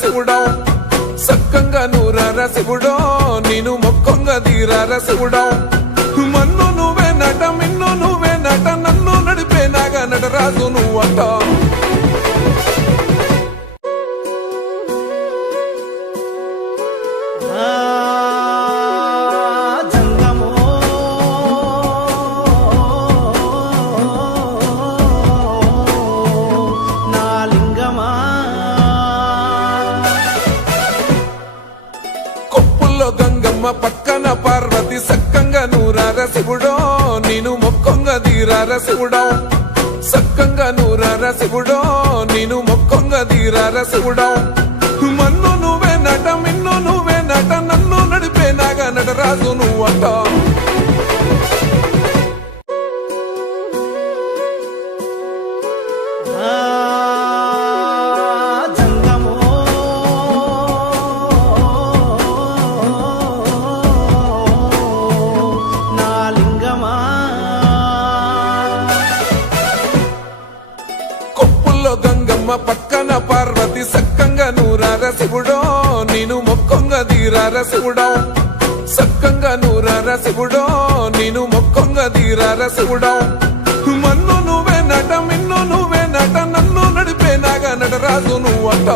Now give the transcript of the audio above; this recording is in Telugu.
శివుడో సక్కంగా నూరార శివుడో నేను మొక్కంగా తీరార శివుడో మన్ను నువ్వే నట మిన్ను నువ్వే నట నన్ను నడిపే నాగా నటరాజు నువ్వంట గంగమ్మ పక్కన పార్వతి సక్కంగా నూరార శివుడో నేను మొక్కంగా తీరార శివుడో సక్కంగా నూరార శివుడో నేను మొక్కంగా తీరార శివుడో మన్ను నువ్వే నట మిన్ను నువ్వే నట నన్ను నడిపే నాగా నటరాజు నువ్వంట గంగమ్మ పక్కన పార్వతి సక్కంగా నూరార శివుడో నేను మొక్కంగా తీరార శివుడో సక్కంగా నూరార శివుడో నేను మొక్కంగా తీరార శివుడో మన్ను నువ్వే నట మిన్ను నువ్వే నట నన్ను నడిపే నాగా నటరాజు నువ్వంట